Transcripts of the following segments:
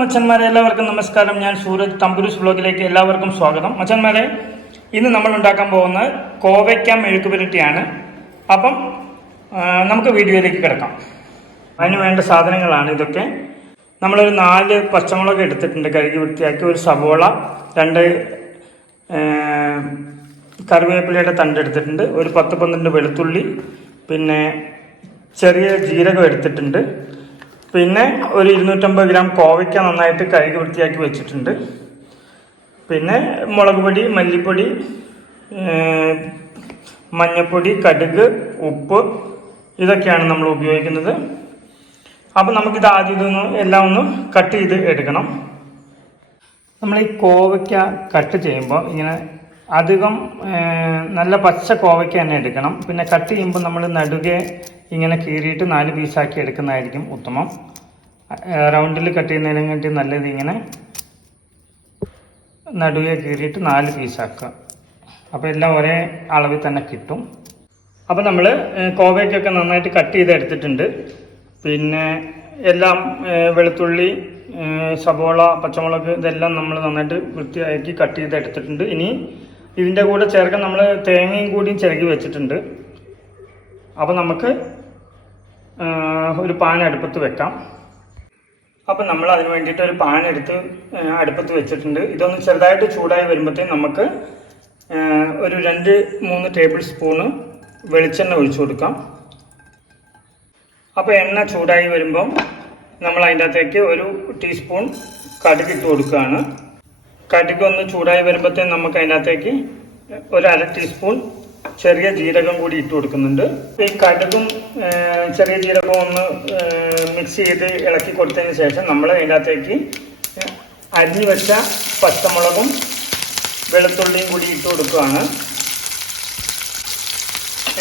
മച്ചന്മാരെ എല്ലാവർക്കും നമസ്കാരം. ഞാൻ സൂരജ് തമ്പുരുസ് ബ്ലോഗിലേക്ക് എല്ലാവർക്കും സ്വാഗതം. മച്ചന്മാരെ ഇന്ന് നമ്മൾ ഉണ്ടാക്കാൻ പോകുന്നത് കോവയ്ക്ക മെഴുക്ക് പുരട്ടിയാണ്. അപ്പം നമുക്ക് വീഡിയോയിലേക്ക് കിടക്കാം. അതിന് വേണ്ട സാധനങ്ങളാണ് ഇതൊക്കെ. നമ്മളൊരു നാല് പച്ചമുളക് എടുത്തിട്ടുണ്ട് കഴുകി വൃത്തിയാക്കി. ഒരു സവോള രണ്ട് കറിവേപ്പിലയുടെ തണ്ട് എടുത്തിട്ടുണ്ട്. ഒരു പത്ത് പന്ത്രണ്ട് വെളുത്തുള്ളി പിന്നെ ചെറിയ ജീരകം എടുത്തിട്ടുണ്ട്. പിന്നെ ഒരു ഇരുന്നൂറ്റമ്പത് ഗ്രാം കോവയ്ക്ക നന്നായിട്ട് കഴുകി വൃത്തിയാക്കി വെച്ചിട്ടുണ്ട്. പിന്നെ മുളക് പൊടി മല്ലിപ്പൊടി മഞ്ഞൾപ്പൊടി കടുക് ഉപ്പ് ഇതൊക്കെയാണ് നമ്മൾ ഉപയോഗിക്കുന്നത്. അപ്പോൾ നമുക്കിത് ആദ്യം ഇതൊന്ന് എല്ലാം ഒന്ന് കട്ട് ചെയ്ത് എടുക്കണം. നമ്മൾ ഈ കോവയ്ക്ക കട്ട് ചെയ്യുമ്പോൾ ഇങ്ങനെ അധികം നല്ല പച്ച കോവയ്ക്ക് തന്നെ എടുക്കണം. പിന്നെ കട്ട് ചെയ്യുമ്പോൾ നമ്മൾ നടുകെ ഇങ്ങനെ കീറിയിട്ട് നാല് പീസാക്കി എടുക്കുന്നതായിരിക്കും ഉത്തമം. റൗണ്ടിൽ കട്ട് ചെയ്യുന്നതിനെക്കാട്ടി നല്ലത് ഇങ്ങനെ നടുകെ കീറിയിട്ട് നാല് പീസാക്കുക അപ്പോൾ എല്ലാം ഒരേ അളവിൽ തന്നെ കിട്ടും. അപ്പോൾ നമ്മൾ കോവയ്ക്കൊക്കെ നന്നായിട്ട് കട്ട് ചെയ്തെടുത്തിട്ടുണ്ട്. പിന്നെ എല്ലാം വെളുത്തുള്ളി സബോള പച്ചമുളക് ഇതെല്ലാം നമ്മൾ നന്നായിട്ട് വൃത്തിയാക്കി കട്ട് ചെയ്തെടുത്തിട്ടുണ്ട്. ഇനി ഇതിന്റെ കൂടെ ചേർക്കാൻ നമ്മൾ തേങ്ങയും കൂടിയും ചിരകി വെച്ചിട്ടുണ്ട്. അപ്പോൾ നമുക്ക് ഒരു പാൻ അടുപ്പത്ത് വെക്കാം. അപ്പം നമ്മൾ അതിന് വേണ്ടിയിട്ട് ഒരു പാൻ എടുത്ത് അടുപ്പത്ത് വെച്ചിട്ടുണ്ട്. ഇതൊന്ന് ചെറുതായിട്ട് ചൂടായി വരുമ്പോഴത്തേക്കും നമുക്ക് ഒരു രണ്ട് മൂന്ന് ടേബിൾ സ്പൂണ് വെളിച്ചെണ്ണ ഒഴിച്ചു കൊടുക്കാം. അപ്പോൾ എണ്ണ ചൂടായി വരുമ്പം നമ്മൾ അതിന്റെ അകത്തേക്ക് ഒരു ടീസ്പൂൺ കടുക് ഇട്ട് കൊടുക്കുകയാണ്. കടുക് ഒന്ന് ചൂടായി വരുമ്പോഴത്തേന് നമുക്ക് അതിനകത്തേക്ക് ഒരു അര ടീസ്പൂൺ ചെറിയ ജീരകം കൂടി ഇട്ട് കൊടുക്കുന്നുണ്ട്. ഈ കടുകും ചെറിയ ജീരകവും ഒന്ന് മിക്സ് ചെയ്ത് ഇളക്കി കൊടുത്തതിന് ശേഷം നമ്മൾ അതിനകത്തേക്ക് അരിഞ്ഞു വെച്ച പച്ചമുളകും വെളുത്തുള്ളിയും കൂടി ഇട്ട് കൊടുക്കുകയാണ്.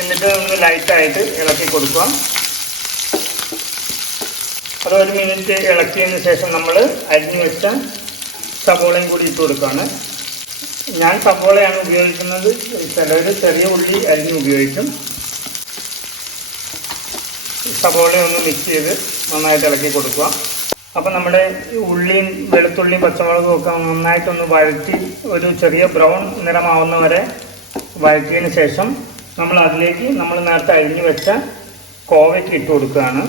എന്നിട്ട് ഒന്ന് ലൈറ്റായിട്ട് ഇളക്കി കൊടുക്കുക. അത് ഒരു മിനിറ്റ് ഇളക്കിയതിന് ശേഷം നമ്മൾ അരിഞ്ഞു വെച്ച സവോളയും കൂടി ഇട്ട് കൊടുക്കുകയാണ് ഞാൻ സബോളയാണ് ഉപയോഗിക്കുന്നത്. ചിലർ ചെറിയ ഉള്ളി അരിഞ്ഞ് ഉപയോഗിക്കും. സബോള ഒന്ന് മിക്സ് ചെയ്ത് നന്നായിട്ട് ഇളക്കി കൊടുക്കുക. അപ്പോൾ നമ്മുടെ ഉള്ളിയും വെളുത്തുള്ളിയും പച്ചമുളകും ഒക്കെ നന്നായിട്ടൊന്ന് വഴറ്റി ഒരു ചെറിയ ബ്രൗൺ നിറമാവുന്ന വരെ വഴറ്റിയതിന് ശേഷം നമ്മൾ അതിലേക്ക് നമ്മൾ നേരത്തെ അരിഞ്ഞു വെച്ച കോവയ്ക്ക് ഇട്ട് കൊടുക്കുകയാണ്.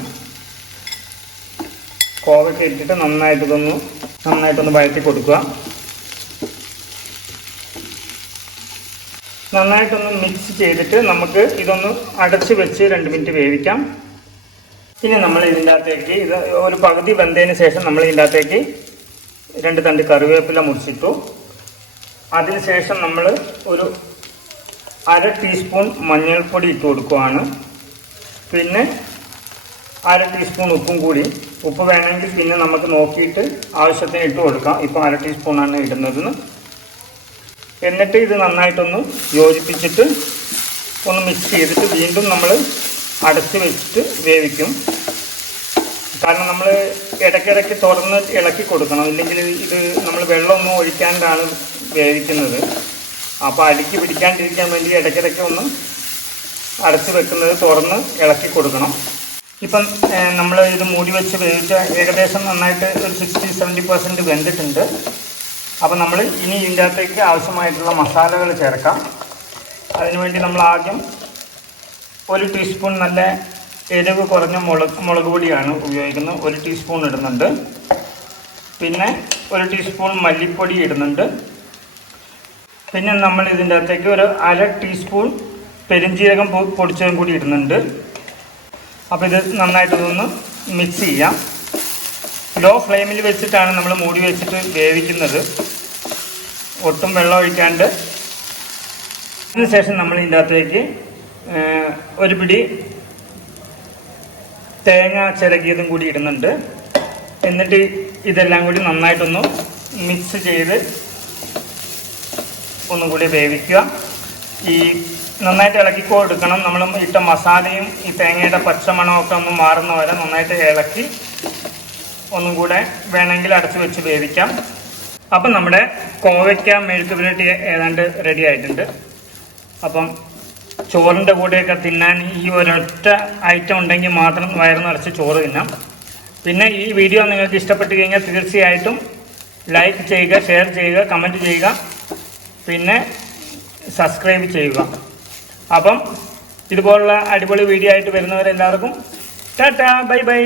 കോവയ്ക്ക് ഇട്ടിട്ട് നന്നായിട്ട് ഇതൊന്ന് നന്നായിട്ടൊന്ന് വഴറ്റി കൊടുക്കുക. നന്നായിട്ടൊന്ന് മിക്സ് ചെയ്തിട്ട് നമുക്ക് ഇതൊന്ന് അടച്ച് വെച്ച് രണ്ട് മിനിറ്റ് വേവിക്കാം. ഇനി നമ്മൾ ഇതിന്റെ അകത്തേക്ക് ഇത് ഒരു പകുതി വെന്തതിന് ശേഷം നമ്മൾ ഇതിന്റെ അകത്തേക്ക് രണ്ട് തണ്ട് കറിവേപ്പില മുറിച്ചിട്ടു. അതിനുശേഷം നമ്മൾ ഒരു അര ടീസ്പൂൺ മഞ്ഞൾപ്പൊടി ഇട്ട് കൊടുക്കുകയാണ് പിന്നെ അര ടീസ്പൂൺ ഉപ്പും കൂടി. ഉപ്പ് വേണമെങ്കിൽ പിന്നെ നമുക്ക് നോക്കിയിട്ട് ആവശ്യത്തിന് ഇട്ട് കൊടുക്കാം. ഇപ്പോൾ അര ടീസ്പൂണാണ് ഇടുന്നതെന്ന്. എന്നിട്ട് ഇത് നന്നായിട്ടൊന്ന് യോജിപ്പിച്ചിട്ട് ഒന്ന് മിക്സ് ചെയ്തിട്ട് വീണ്ടും നമ്മൾ അടച്ച് വെച്ചിട്ട് വേവിക്കും. കാരണം നമ്മൾ ഇടയ്ക്കിടയ്ക്ക് തുറന്ന് ഇളക്കി കൊടുക്കണം. ഇല്ലെങ്കിൽ ഇത് നമ്മൾ വെള്ളമൊന്നും ഒഴിക്കാണ്ടാണ് വേവിക്കുന്നത്. അപ്പോൾ അടുക്കി പിടിക്കാണ്ടിരിക്കാൻ വേണ്ടി ഇടയ്ക്കിടയ്ക്ക് ഒന്ന് അടച്ച് വെക്കുന്നത് തുറന്ന് ഇളക്കി കൊടുക്കണം. ഇപ്പം നമ്മൾ ഇത് മൂടി വെച്ച് വേവിച്ച ഏകദേശം നന്നായിട്ട് ഒരു സിക്സ്റ്റി സെവന്റി പെർസെന്റ് വെന്തിട്ടുണ്ട്. അപ്പോൾ നമ്മൾ ഇനി ഇതിന്റെ അകത്തേക്ക് ആവശ്യമായിട്ടുള്ള മസാലകൾ ചേർക്കാം. അതിനുവേണ്ടി നമ്മൾ ആദ്യം ഒരു ടീസ്പൂൺ നല്ല എരിവ് കുറഞ്ഞ മുളക് മുളക് പൊടിയാണ് ഉപയോഗിക്കുന്നത്. ഒരു ടീസ്പൂൺ ഇടുന്നുണ്ട്. പിന്നെ ഒരു ടീസ്പൂൺ മല്ലിപ്പൊടി ഇടുന്നുണ്ട്. പിന്നെ നമ്മൾ ഇതിന്റെ അകത്തേക്ക് ഒരു അര ടീസ്പൂൺ പെരിഞ്ജീരകം പൊടിച്ചതും കൂടി ഇടുന്നുണ്ട്. അപ്പോൾ ഇത് നന്നായിട്ട് ഇതൊന്ന് മിക്സ് ചെയ്യാം ലോ ഫ്ലെയിമിൽ വെച്ചിട്ടാണ് നമ്മൾ മൂടി വെച്ചിട്ട് വേവിക്കുന്നത്. ഒട്ടും വെള്ളം ഒഴിക്കാണ്ട്. അതിനുശേഷം നമ്മൾ ഇതിന്റെ അകത്തേക്ക് ഒരു പിടി തേങ്ങ ചിരകിയതും കൂടി ഇടുന്നുണ്ട്. എന്നിട്ട് ഇതെല്ലാം കൂടി നന്നായിട്ടൊന്ന് മിക്സ് ചെയ്ത് ഒന്നും കൂടി വേവിക്കുക. ഈ നന്നായിട്ട് ഇളക്കി കൊടുക്കണം. നമ്മൾ ഇട്ട മസാലയും ഈ തേങ്ങയുടെ പച്ചമണമൊക്കെ ഒന്ന് മാറുന്ന വരെ നന്നായിട്ട് ഇളക്കി ഒന്നും കൂടെ വേണമെങ്കിൽ അടച്ചു വെച്ച് വേവിക്കാം. അപ്പം നമ്മുടെ കോവയ്ക്ക മെഴുക്ക് പുരട്ടി ഏതാണ്ട് റെഡി ആയിട്ടുണ്ട്. അപ്പം ചോറിന്റെ കൂടെയൊക്കെ തിന്നാൻ ഈ ഒരൊറ്റ ഐറ്റം ഉണ്ടെങ്കിൽ മാത്രം വയറ് നിറച്ച് ചോറ് തിന്നാം. പിന്നെ ഈ വീഡിയോ നിങ്ങൾക്ക് ഇഷ്ടപ്പെട്ട് കഴിഞ്ഞാൽ തീർച്ചയായിട്ടും ലൈക്ക് ചെയ്യുക ഷെയർ ചെയ്യുക കമന്റ് ചെയ്യുക. പിന്നെ സബ്സ്ക്രൈബ് ചെയ്യുക. അപ്പം ഇതുപോലുള്ള അടിപൊളി വീഡിയോ ആയിട്ട് വരുന്നവരെല്ലാവർക്കും ടാറ്റാ ബൈ ബൈ.